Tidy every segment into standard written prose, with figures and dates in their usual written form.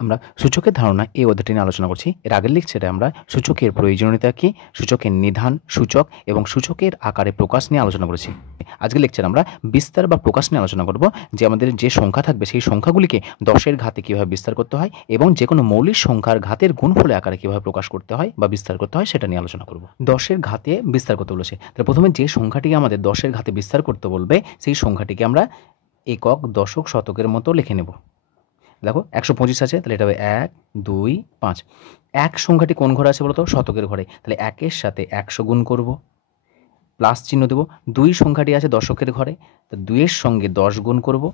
আমরা সূচকের ধারণা এই অধ্যায়টি নিয়ে আলোচনা করছি। এর আগের লেকচারে আমরা সূচকের প্রয়োজনীয়তা কী, সূচকের নিধান, সূচক এবং সূচকের আকারে প্রকাশ নিয়ে আলোচনা করেছি। আজকের লেকচারে আমরা বিস্তার বা প্রকাশ নিয়ে আলোচনা করব, যে আমাদের যে সংখ্যা থাকবে সেই সংখ্যাগুলিকে 10-এর ঘাতে কীভাবে বিস্তার করতে হয় এবং যে কোনো মৌলিক সংখ্যার ঘাতের গুণফলের আকারে কীভাবে প্রকাশ করতে হয় বা বিস্তার করতে হয় সেটা নিয়ে আলোচনা করব। 10-এর ঘাতে বিস্তার করতে বলেছে, তাহলে প্রথমে যে সংখ্যাটিকে আমাদের 10-এর ঘাতে বিস্তার করতে বলবে সেই সংখ্যাটিকে আমরা একক, দশক, শতকের মতো লিখে নেব। দেখো 125 আছে, তাহলে এটা হবে 1, 2, 5। এক সংখ্যাটি কোন ঘরে আছে বলতো? শতকের ঘরে, তাহলে 1-এর সাথে 100 গুণ করব, প্লাস চিহ্ন দেবো। 2 সংখ্যাটি আছে দশকের ঘরে, তো 2-এর সঙ্গে 10 গুণ করব,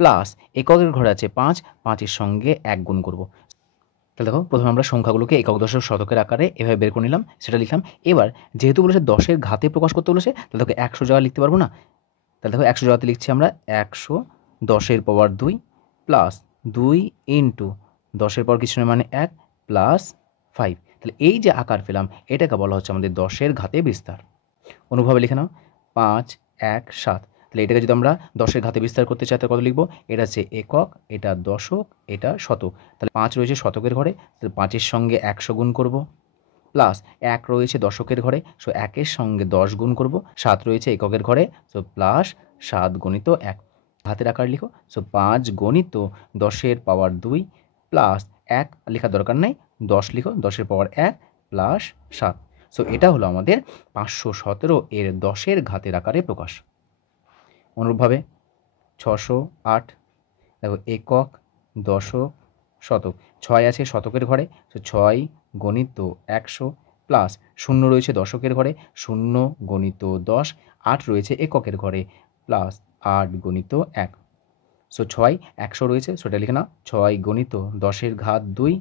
প্লাস এককের ঘরে আছে 5, 5-এর সঙ্গে 1 গুণ করব। তাহলে দেখো প্রথমে আমরা সংখ্যাগুলোকে একক, দশক, শতকের আকারে এভাবে বের করে নিলাম, সেটা লিখলাম। এবার যেহেতু বলেছে 10-এর ঘাতে প্রকাশ করতে বলেছে, তাহলে দেখো 100 জায়গা লিখতে পারবো না, তাহলে দেখো 100 জায়গাতে লিখছি আমরা 100 10-এর পাওয়ার 2 প্লাস 2 ইন্টু 10-এর পাওয়ার কিছু নয় মানে 1 প্লাস 5। তাহলে এই যে আকার পেলাম এটাকে বলা হচ্ছে আমাদের 10-এর ঘাতে বিস্তার। অনুভাবে লিখে নাও 5, 1, 7। তাহলে এটাকে যদি আমরা 10-এর ঘাতে বিস্তার করতে চাই তাহলে কত লিখবো? এটা হচ্ছে একক, এটা দশক, এটা শতক। তাহলে 5 রয়েছে শতকের ঘরে, তাহলে 5-এর সঙ্গে 100 গুণ করব, প্লাস 1 রয়েছে দশকের ঘরে, সো 1-এর সঙ্গে 10 গুণ করব, 7 রয়েছে এককের ঘরে, সো প্লাস 7 গণিত 1। হাতের আকার লিখো, সো 5 গণিত 10-এর পাওয়ার 2 প্লাস 1 লেখার দরকার নাই, 10 লিখো, 10-এর পাওয়ার 1 প্লাস 7। সো এটা হলো আমাদের 517 এর 10-এর ঘাতের আকারে প্রকাশ। অনুরূপভাবে 608, দেখো একক, দশক, শতক। 6 আছে শতকের ঘরে, তো 6 গণিত 100 প্লাস 0 রয়েছে দশকের ঘরে, 0 গণিত 10, 8 রয়েছে এককের ঘরে, প্লাস 8 গণিত 1। সো 6 100 রয়েছে, সেটা লিখে না, 6 গণিত 10-এর ঘাত 2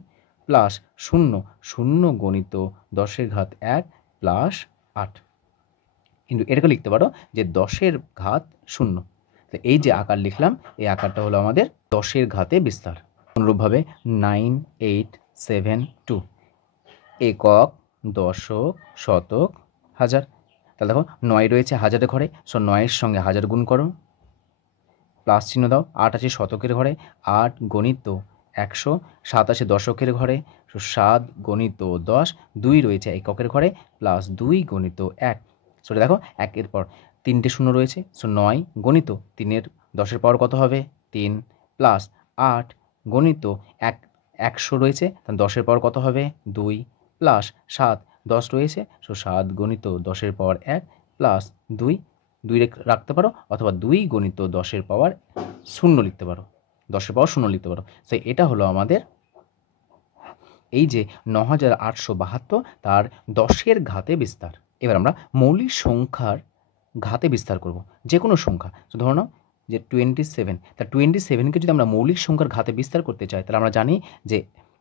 প্লাস 0 0 গণিত 10-এর ঘাত 1 প্লাস 8। কিন্তু এটাকে লিখতে পারো যে 10-এর ঘাত 0। তো এই যে আকার লিখলাম এই আকারটা হলো আমাদের 10-এর ঘাতে বিস্তার। অনুরূপভাবে 9, 8, 7, 2 একক, দশক, শতক, হাজার। তাহলে দেখো 9 রয়েছে হাজারের ঘরে, সো 9-এর সঙ্গে 1000 গুণ করো, প্লাস চিহ্ন দাও। 8 আছে শতকের ঘরে, 8 গণিত 100, 7 আছে দশকের ঘরে, সো 7 গণিত 10, 2 রয়েছে এককের ঘরে, প্লাস 2 গণিত 1। সো দেখো 1-এর পর 3টে শূন্য রয়েছে, সো 9 গণিত 3-এর 10-এর পাওয়ার কত হবে? 3 প্লাস 8 গণিত 100 রয়েছে, 10-এর পাওয়ার কত হবে? 2 প্লাস 7 10 রয়েছে, সো 7 গণিত 10-এর পাওয়ার 1 প্লাস 2 রাখতে পারো, অথবা 2 গণিত 10-এর পাওয়ার 0 লিখতে পারো, 10-এর পাওয়ার 0 লিখতে পারো। সো এটা হলো আমাদের এই যে 9872 তার 10-এর ঘাতে বিস্তার। এবার আমরা মৌলিক সংখ্যার ঘাতে বিস্তার করব, যে কোনো সংখ্যা। তো ধরো নাও যে 27, তা 27কে যদি আমরা মৌলিক সংখ্যার ঘাতে বিস্তার করতে চাই তাহলে আমরা জানি যে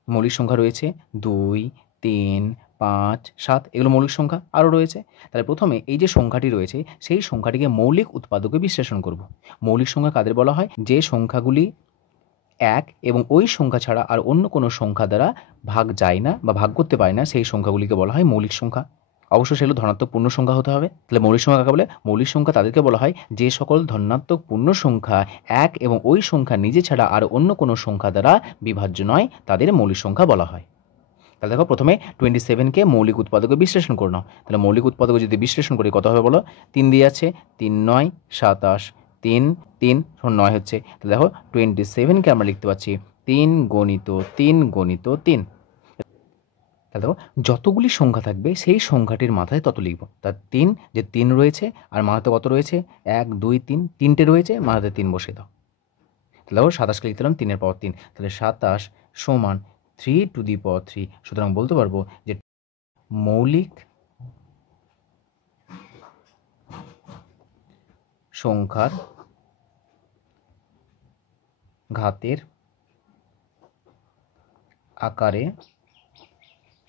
মৌলিক সংখ্যা রয়েছে 2, 3, 5, 7, এগুলো মৌলিক সংখ্যা আরও রয়েছে। তাহলে প্রথমে এই যে সংখ্যাটি রয়েছে সেই সংখ্যাটিকে মৌলিক উৎপাদকে বিশ্লেষণ করব। মৌলিক সংখ্যা কাদের বলা হয়? যে সংখ্যাগুলি এক এবং ওই সংখ্যা ছাড়া আর অন্য কোনো সংখ্যা দ্বারা ভাগ যায় না বা ভাগ করতে পারে না, সেই সংখ্যাগুলিকে বলা হয় মৌলিক সংখ্যা। অবশ্যই সেগুলো ধনাত্মক পূর্ণ সংখ্যা হতে হবে। তাহলে মৌলিক সংখ্যা কাকে বলে? মৌলিক সংখ্যা তাদেরকে বলা হয় যে সকল ধনাত্মক পূর্ণ সংখ্যা এক এবং ওই সংখ্যা নিজে ছাড়া আর অন্য কোনো সংখ্যা দ্বারা বিভাজ্য নয়, তাদের মৌলিক সংখ্যা বলা হয়। তাহলে দেখো প্রথমে 27কে মৌলিক উৎপাদকে বিশ্লেষণ করে নাও। তাহলে মৌলিক উৎপাদকে যদি বিশ্লেষণ করি কত হবে বলো? 3 দিয়ে আছে, 3 9 27, 3 3 9 হচ্ছে। তাহলে দেখো 27কে আমরা লিখতে পাচ্ছি 3 গণিত 3 গণিত 3। তাহলে দেখো যতগুলি সংখ্যা থাকবে সেই সংখ্যাটির মাথায় তত লিখব। তার 3 যে 3 রয়েছে আর মাথাতে কত রয়েছে? 1 2 3, 3টে রয়েছে, মাথাতে 3 বসে দাও। তাহলে দেখো 27কে লিখতে দিলাম 3-এর পাওয়ার 3, তাহলে 27 সমান 3 টু দি পাওয়ার 3। সুতরাং বলতে পারবো যে মৌলিক সংখ্যার ঘাতের আকারে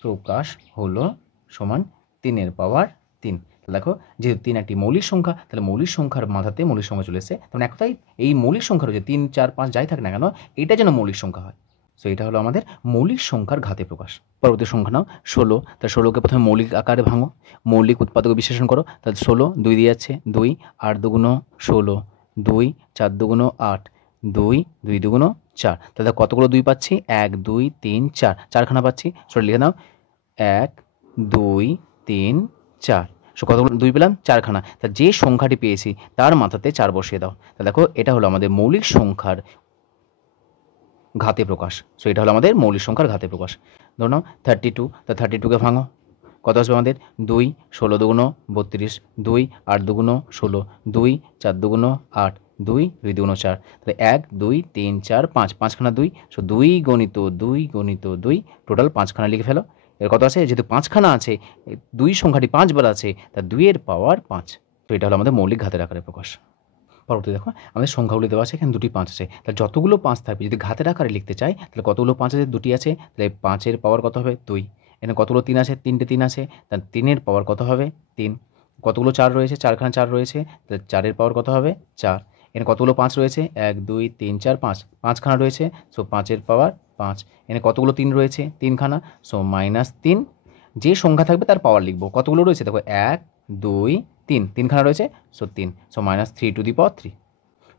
প্রকাশ হলো সমান 3-এর পাওয়ার 3। দেখো যেহেতু 3 একটি মৌলিক সংখ্যা, তাহলে মৌলিক সংখ্যার মাথাতে মৌলিক সংখ্যা চলে এসেছে, তখন এক কথায় এই মৌলিক সংখ্যা রয়েছে 3 4 5 যাই থাক না কেন, এটা যেন মৌলিক সংখ্যা হয়। সো এটা হলো আমাদের মৌলিক সংখ্যার ঘাতে প্রকাশ। পরবর্তী সংখ্যা নাও 16। তাহলে 16কে প্রথমে মৌলিক আকারে ভাঙো, মৌলিক উৎপাদকে বিশ্লেষণ করো। তাহলে 16 2 দিয়ে যাচ্ছে, 2 8 2 16, 2 4 2 8, 2 2 2 4। তাহলে কতগুলো 2 পাচ্ছি? 1 2 3 4, চারখানা পাচ্ছি। সরি লিখে নাও 1 2 3 4। সো কতগুলো 2 পেলাম? চারখানা। তা যে সংখ্যাটি পেয়েছি তার মাথাতে 4 বসিয়ে দাও। তা দেখো এটা হলো আমাদের মৌলিক সংখ্যার ঘাতে প্রকাশ। সো এটা হলো আমাদের মৌলিক সংখ্যার ঘাতে প্রকাশ। ধরো নাও 32। তা 32কে ভাঙো, কত আসবে আমাদের? 2 16 দুগুণ 32, 2 8 দুগুণ 16, 2 4 দুগুণ 8, 2 2 দুগুণ 4। তাহলে 1 2 3 4 5, পাঁচখানা 2। সো 2 গণিত 2 গণিত 2, টোটাল 5খানা লিখে ফেলো। এর কত আছে? যেহেতু 5খানা আছে, 2 সংখ্যাটি 5 বার আছে, তা 2 এর পাওয়ার 5। তো এটা হলো আমাদের মৌলিক ঘাতের আকারে প্রকাশ। পরবর্তী দেখো আমাদের সংখ্যাগুলি দেওয়া আছে, এখানে দুটি 5 আছে। তাহলে যতগুলো 5 থাকবে, যদি ঘাতের আকারে লিখতে চাই তাহলে কতগুলো 5 আছে? দুটি আছে, তাহলে 5-এর পাওয়ার কত হবে? 2। এখানে কতগুলো 3 আছে? 3টে 3 আছে, তাহলে 3-এর পাওয়ার কত হবে? 3। কতগুলো 4 রয়েছে? 4খানা 4 রয়েছে, তাহলে 4-এর পাওয়ার কত হবে? 4। এখানে কতগুলো 5 রয়েছে? 1 2 3 4 5, 5খানা রয়েছে, সো 5-এর পাওয়ার 5। এখানে কতগুলো 3 রয়েছে? 3খানা, সো -3। যে সংখ্যা থাকবে তার পাওয়ার লিখবো। কতগুলো রয়েছে? দেখো 1 2 3, 3খানা রয়েছে, সো 3, সো -3^3।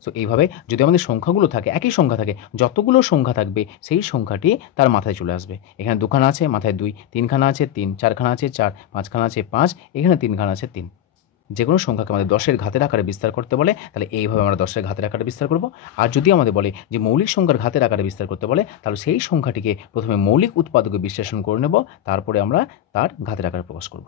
সো এইভাবে যদি আমাদের সংখ্যাগুলো থাকে, একই সংখ্যা থাকে, যতগুলো সংখ্যা থাকবে সেই সংখ্যাটি তার মাথায় চলে আসবে। এখানে 2খানা আছে, মাথায় 2, 3খানা আছে 3, 4খানা আছে 4, 5খানা আছে 5, এখানে 3খানা আছে 3। যে কোনো সংখ্যাকে আমাদের 10-এর ঘাতের আকারে বিস্তার করতে বলে, তাহলে এইভাবে আমরা 10-এর ঘাতের আকারে বিস্তার করব। আর যদি আমাদের বলে যে মৌলিক সংখ্যার ঘাতের আকারে বিস্তার করতে বলে, তাহলে সেই সংখ্যাটিকে প্রথমে মৌলিক উৎপাদকে বিশ্লেষণ করে নেব, তারপরে আমরা তার ঘাতের আকারে প্রকাশ করব।